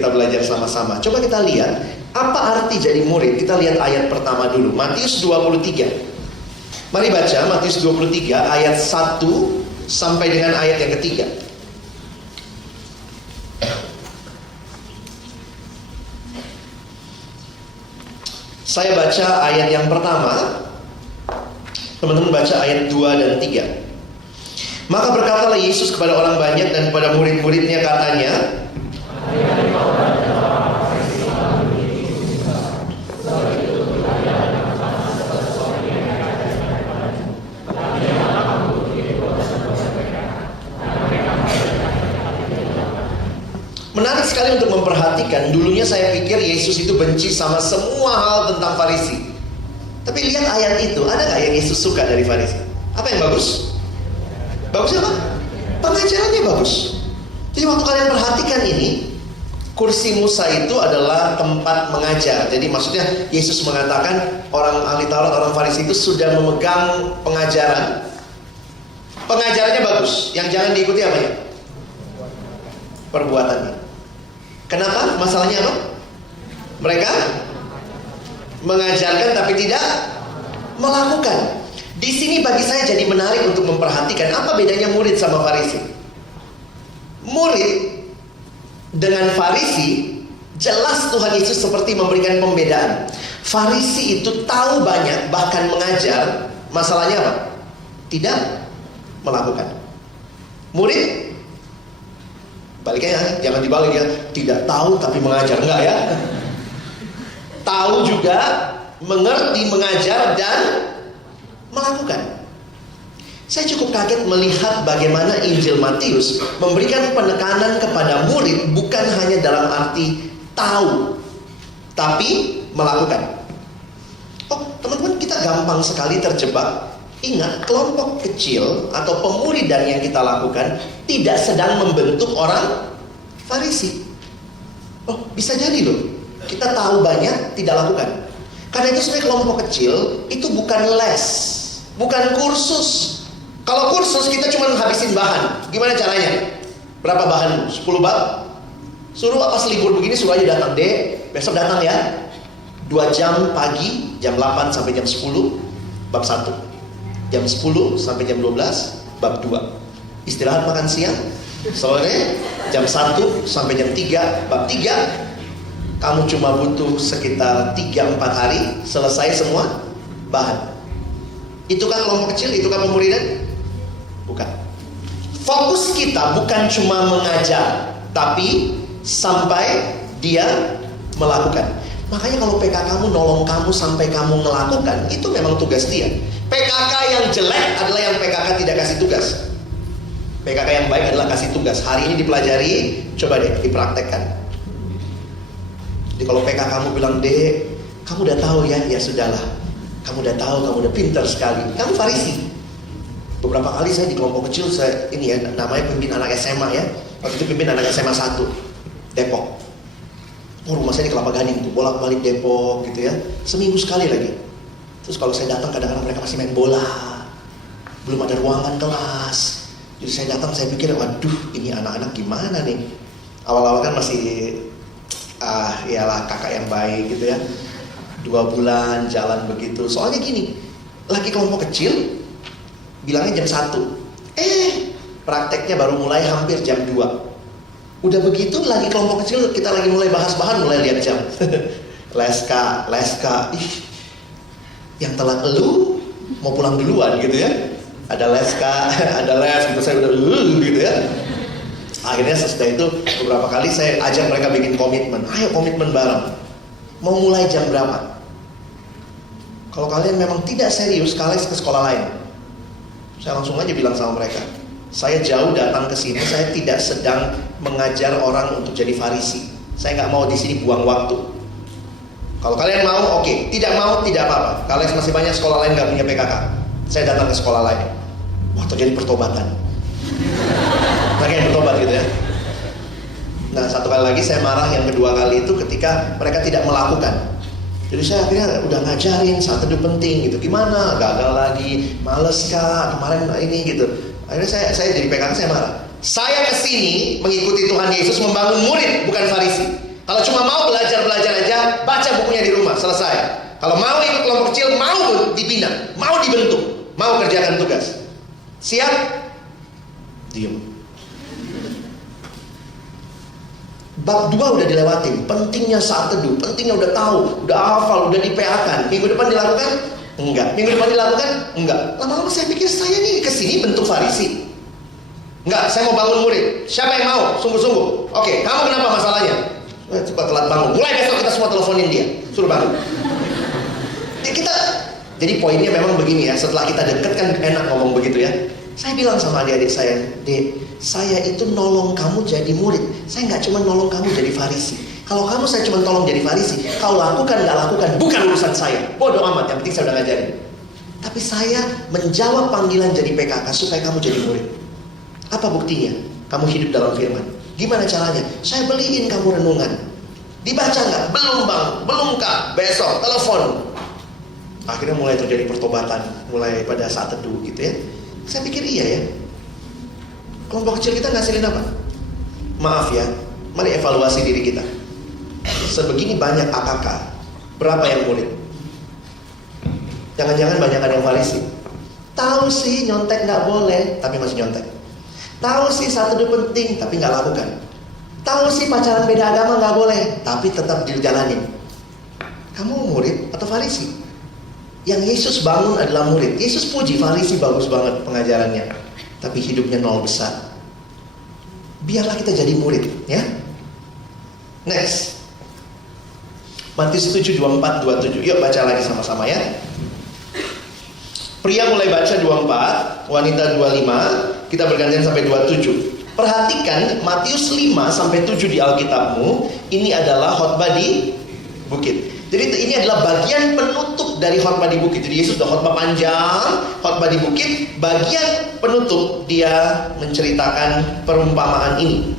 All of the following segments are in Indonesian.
kita belajar sama-sama. Coba kita lihat apa arti jadi murid. Kita lihat ayat pertama dulu, Matius 23. Mari baca Matius 23 ayat 1 sampai dengan ayat yang ketiga. Saya baca ayat yang pertama, teman-teman baca ayat 2 dan 3. Maka berkatalah Yesus kepada orang banyak dan kepada murid-muridnya, katanya, menarik sekali untuk memperhatikan. Dulunya saya pikir Yesus itu benci sama semua hal tentang Farisi. Tapi lihat ayat itu, ada gak yang Yesus suka dari Farisi? Apa yang bagus? Bagusnya apa? Pengajarannya bagus. Jadi waktu kalian perhatikan ini, kursi Musa itu adalah tempat mengajar. Jadi maksudnya Yesus mengatakan orang ahli Taurat, orang Farisi itu sudah memegang pengajaran. Pengajarannya bagus. Yang jangan diikuti apa ya? Perbuatannya. Kenapa? Masalahnya apa? Mereka mengajarkan tapi tidak melakukan. Di sini bagi saya jadi menarik untuk memperhatikan apa bedanya murid sama Farisi. Murid dengan Farisi, jelas Tuhan Yesus seperti memberikan pembedaan. Farisi itu tahu banyak, bahkan mengajar. Masalahnya apa? Tidak melakukan. Murid, baliknya ya, jangan dibalik ya. Tidak tahu tapi mengajar, enggak ya. Tahu juga, mengerti, mengajar, dan melakukan. Saya cukup kaget melihat bagaimana Injil Matius memberikan penekanan kepada murid bukan hanya dalam arti tahu, tapi melakukan. Oh, teman-teman, kita gampang sekali terjebak. Ingat, kelompok kecil atau pemuridan yang kita lakukan tidak sedang membentuk orang Farisi. Oh, bisa jadi loh, kita tahu banyak, tidak lakukan. Karena itu sebenarnya kelompok kecil itu bukan les, bukan kursus. Kalau kursus kita cuma habisin bahan. Gimana caranya? Berapa bahan? 10 bab? Suruh pas libur begini suruh aja datang. Besok datang ya. 2 jam pagi, jam 8 sampai jam 10, bab 1. Jam 10 sampai jam 12, bab 2. Istirahat makan siang. Sore jam 1 sampai jam 3, bab 3. Kamu cuma butuh sekitar 3-4 hari selesai semua bahan. Itu kan kelompok kecil, itu kan pemuridan? Bukan. Fokus kita bukan cuma mengajar, tapi sampai dia melakukan. Makanya kalau PK kamu nolong kamu sampai kamu melakukan, itu memang tugas dia. PKK yang jelek adalah yang PKK tidak kasih tugas. PKK yang baik adalah kasih tugas. Hari ini dipelajari, coba deh dipraktekkan. Jadi kalau PK kamu bilang, Dek, kamu udah tahu ya? Ya sudahlah, kamu udah tahu, kamu udah pintar sekali. Kamu Farisi. Beberapa kali saya di kelompok kecil, saya ini ya, namanya pimpin anak SMA ya. Waktu itu pimpin anak SMA 1 Depok. Oh, rumah saya di Kelapa Gading tuh, bolak-balik Depok gitu ya. Seminggu sekali lagi. Terus kalau saya datang kadang-kadang mereka masih main bola. Belum ada ruangan kelas. Jadi saya datang, saya pikir, waduh, ini anak-anak gimana nih. Awal-awal kan masih iyalah kakak yang baik gitu ya. 2 bulan jalan begitu. Soalnya gini, lagi kelompok kecil, bilangnya jam 1. Prakteknya baru mulai hampir jam 2. Udah begitu lagi kelompok kecil, kita lagi mulai bahas bahan, mulai lihat jam. Leska. Yang telat elu mau pulang duluan gitu ya. Ada leska, ada les gitu, saya udah gitu ya. Akhirnya setelah itu beberapa kali saya ajak mereka bikin komitmen. Ayo komitmen bareng. Mau mulai jam berapa? Kalau kalian memang tidak serius, kalian ke sekolah lain. Saya langsung aja bilang sama mereka, saya jauh datang ke sini, saya tidak sedang mengajar orang untuk jadi Farisi. Saya nggak mau di sini buang waktu. Kalau kalian mau, oke. Tidak mau, tidak apa-apa. Kalian masih banyak sekolah lain nggak punya PKK. Saya datang ke sekolah lain. Wah, terjadi pertobatan. Mereka yang bertobat gitu ya. Nah, satu kali lagi saya marah, yang kedua kali itu ketika mereka tidak melakukan. Jadi saya akhirnya udah ngajarin saat teduh penting gitu. Gimana? Gagal lagi, males kah? Kemarin ini gitu. Akhirnya saya jadi PKK, saya marah. Saya kesini mengikuti Tuhan Yesus membangun murid, bukan Farisi. cuma mau belajar aja, baca bukunya di rumah, selesai. Kalau mau ikut kelompok kecil, mau dibina, mau dibentuk, mau kerjakan tugas. Siap? Diam. Bab 2 udah dilewatin, pentingnya saat teduh, pentingnya udah tahu, udah hafal, udah di-PA-kan. Minggu depan dilakukan? Enggak. Minggu depan dilakukan? Enggak. Lama-lama saya pikir saya nih kesini bentuk Farisi. Enggak, saya mau bangun murid. Siapa yang mau? Sungguh-sungguh. Oke, kamu kenapa masalahnya? Cepat telat bangun. Mulai besok kita semua teleponin dia, suruh bangun. Jadi poinnya memang begini ya. Setelah kita deket kan enak ngomong begitu ya. Saya bilang sama adik-adik saya, Dek, saya itu nolong kamu jadi murid. Saya nggak cuma nolong kamu jadi Farisi. Kalau kamu saya cuma tolong jadi Farisi, kau lakukan nggak lakukan bukan urusan saya. Bodoh amat, yang penting saya udah ngajarin. Tapi saya menjawab panggilan jadi PKK supaya kamu jadi murid. Apa buktinya? Kamu hidup dalam firman. Gimana caranya? Saya beliin kamu renungan. Dibaca nggak? Belum bang, belum kak. Besok telepon. Akhirnya mulai terjadi pertobatan, mulai pada saat teduh gitu ya. Saya pikir iya ya. Kelompok kecil kita ngasilin apa? Maaf ya, mari evaluasi diri kita. Sebegini banyak AKK, berapa yang murid? Jangan-jangan banyak yang Farisi. Tahu sih nyontek nggak boleh, tapi masih nyontek. Tahu sih saat teduh penting, tapi nggak lakukan. Tahu sih pacaran beda agama nggak boleh, tapi tetap dijalanin. Kamu murid atau Farisi? Yang Yesus bangun adalah murid. Yesus puji Farisi bagus banget pengajarannya, tapi hidupnya nol besar. Biarlah kita jadi murid ya. Next, Matius 7, 24, 27. Yuk baca lagi sama-sama ya. Pria mulai baca 24, wanita 25. Kita bergantian sampai 27. Perhatikan Matius 5 sampai 7 di Alkitabmu. Ini adalah khotbah di bukit. Jadi ini adalah bagian penutup dari khotbah di bukit. Jadi Yesus sudah khotbah panjang, khotbah di bukit. Bagian penutup dia menceritakan perumpamaan ini.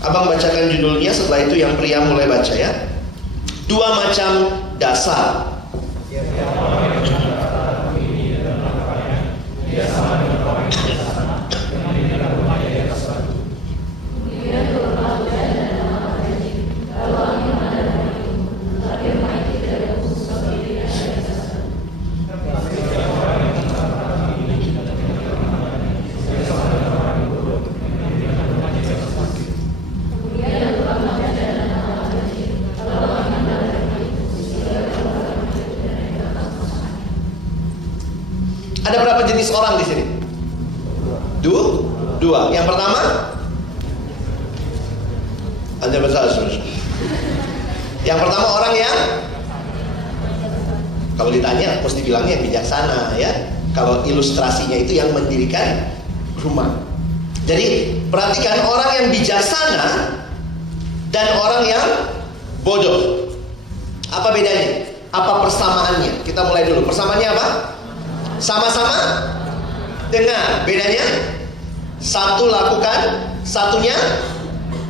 Abang bacakan judulnya, setelah itu yang pria mulai baca ya. 2 macam dasar. Ada berapa jenis orang di sini? Dua. Yang pertama, ada besar. Yang pertama orang yang, kalau ditanya mesti bilangnya yang bijaksana ya. Kalau ilustrasinya itu yang mendirikan rumah. Jadi perhatikan orang yang bijaksana dan orang yang bodoh. Apa bedanya? Apa persamaannya? Kita mulai dulu. Persamaannya apa? Sama-sama dengar. Bedanya? Satu lakukan, satunya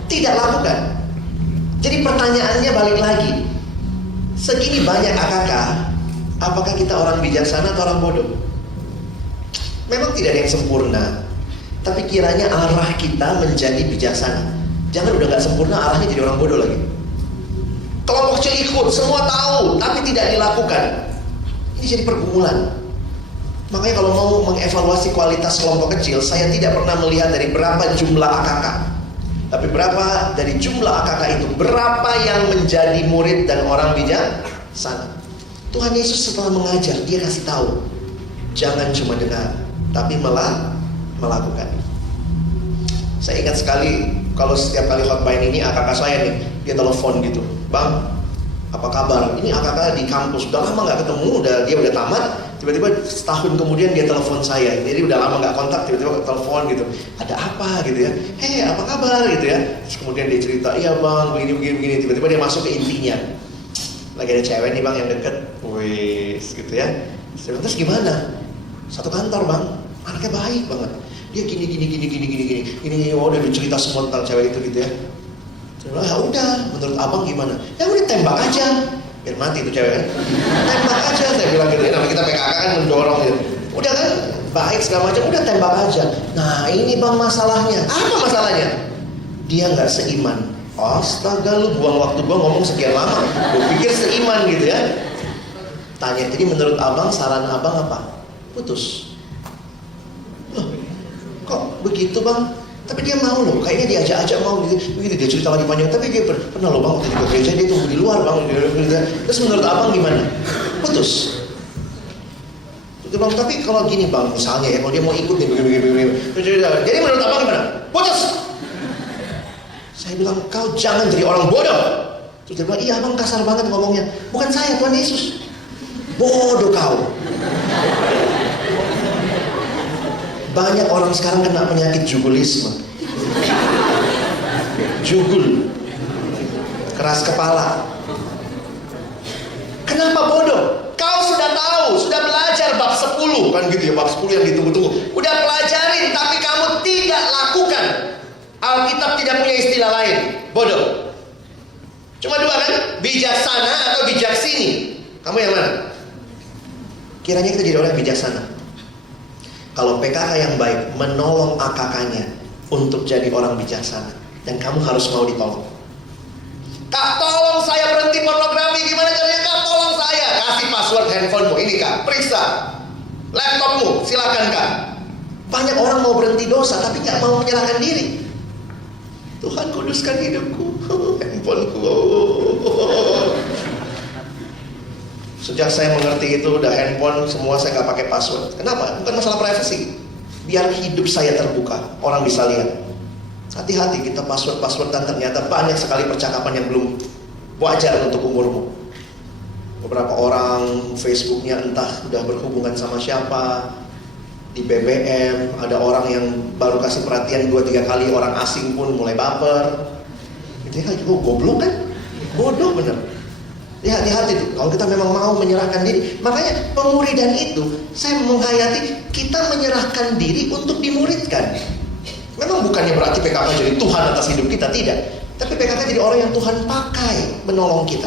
tidak lakukan. Jadi pertanyaannya balik lagi. Segini banyak AKK, apakah kita orang bijaksana atau orang bodoh? Memang tidak ada yang sempurna, tapi kiranya arah kita menjadi bijaksana. Jangan udah gak sempurna arahnya jadi orang bodoh lagi. Kelompok kecil ikut, semua tahu, tapi tidak dilakukan. Ini jadi pergumulan. Makanya kalau mau mengevaluasi kualitas kelompok kecil, saya tidak pernah melihat dari berapa jumlah AKK, tapi berapa dari jumlah AKK itu, berapa yang menjadi murid dan orang bijaksana. Tuhan Yesus setelah mengajar, dia kasih tahu, jangan cuma dengar, tapi melakukan. Saya ingat sekali, kalau setiap kali khotbah ini AKK saya nih, dia telepon gitu, Bang, apa kabar? Ini AKK di kampus, udah lama gak ketemu, dia udah tamat. Tiba-tiba setahun kemudian dia telepon saya. Jadi udah lama gak kontak, tiba-tiba telepon gitu. Ada apa gitu ya? Hei, apa kabar gitu ya? Terus kemudian dia cerita, iya bang, begini. Tiba-tiba dia masuk ke intinya. Lagi ada cewek nih bang yang deket. Wis gitu ya. Terus gimana? Satu kantor bang, anaknya baik banget. Dia gini. Ini udah dicerita semua tentang cewek itu gitu ya. Terus ya udah, menurut abang gimana? Ya udah tembak aja. Biar mati tuh cewek kan. Tembak aja saya bilang gitu ya. Namanya kita PKK kan mendorong gitu. Udah kan baik segala macam, udah tembak aja. Nah ini bang masalahnya. Apa masalahnya? Dia gak seiman. Astaga, lu buang waktu gua ngomong sekian lama. Gua pikir seiman gitu ya. Tanya, jadi menurut abang, saran abang apa? Putus. Loh, kok begitu bang? Tapi dia mau loh, kayaknya diajak-ajak mau gitu. Begitu dia cerita lagi panjang, tapi dia pernah loh bang, waktu di gereja dia tunggu di luar bang. Terus menurut abang gimana? Putus. Dia bilang, tapi kalau gini bang, misalnya ya, kalau dia mau ikut nih begini. Jadi menurut abang gimana? Putus. Saya bilang, kau jangan jadi orang bodoh. Terus dia bilang, iya abang kasar banget ngomongnya. Bukan saya, Tuhan Yesus. Bodoh kau. Banyak orang sekarang kena penyakit jugulisme. Jugul. Keras kepala. Kenapa bodoh? Kau sudah tahu, sudah belajar bab 10. Kan gitu ya, bab 10 yang ditunggu-tunggu. Udah pelajarin, tapi kamu tidak lakukan. Alkitab tidak punya istilah lain. Bodoh. Cuma dua kan? Bijaksana atau bijaksini. Kamu yang mana? Kiranya kita jadi orang yang bijaksana. Kalau PKK yang baik menolong AKK-nya untuk jadi orang bijaksana. Dan kamu harus mau ditolong. Kak, tolong saya berhenti pornografi. Gimana caranya Kak? Tolong saya. Kasih password handphonemu. Ini Kak, periksa laptopmu. Silakan Kak. Banyak orang mau berhenti dosa tapi gak mau menyerahkan diri. Tuhan kuduskan hidupku. Handphoneku. Sejak saya mengerti itu, udah handphone semua saya gak pakai password. Kenapa? Bukan masalah privasi. Biar hidup saya terbuka, orang bisa lihat. Hati-hati kita password dan ternyata banyak sekali percakapan yang belum wajar untuk umurmu. Beberapa orang Facebooknya entah udah berhubungan sama siapa. Di BBM ada orang yang baru kasih perhatian 2-3 kali, orang asing pun mulai baper. Itu kan goblok kan? Bodoh bener. Ya hati-hati tuh, kalau kita memang mau menyerahkan diri. Makanya pemuridan itu, saya menghayati kita menyerahkan diri untuk dimuridkan. Memang bukannya berarti PKK jadi Tuhan atas hidup kita, tidak. Tapi PKK jadi orang yang Tuhan pakai menolong kita.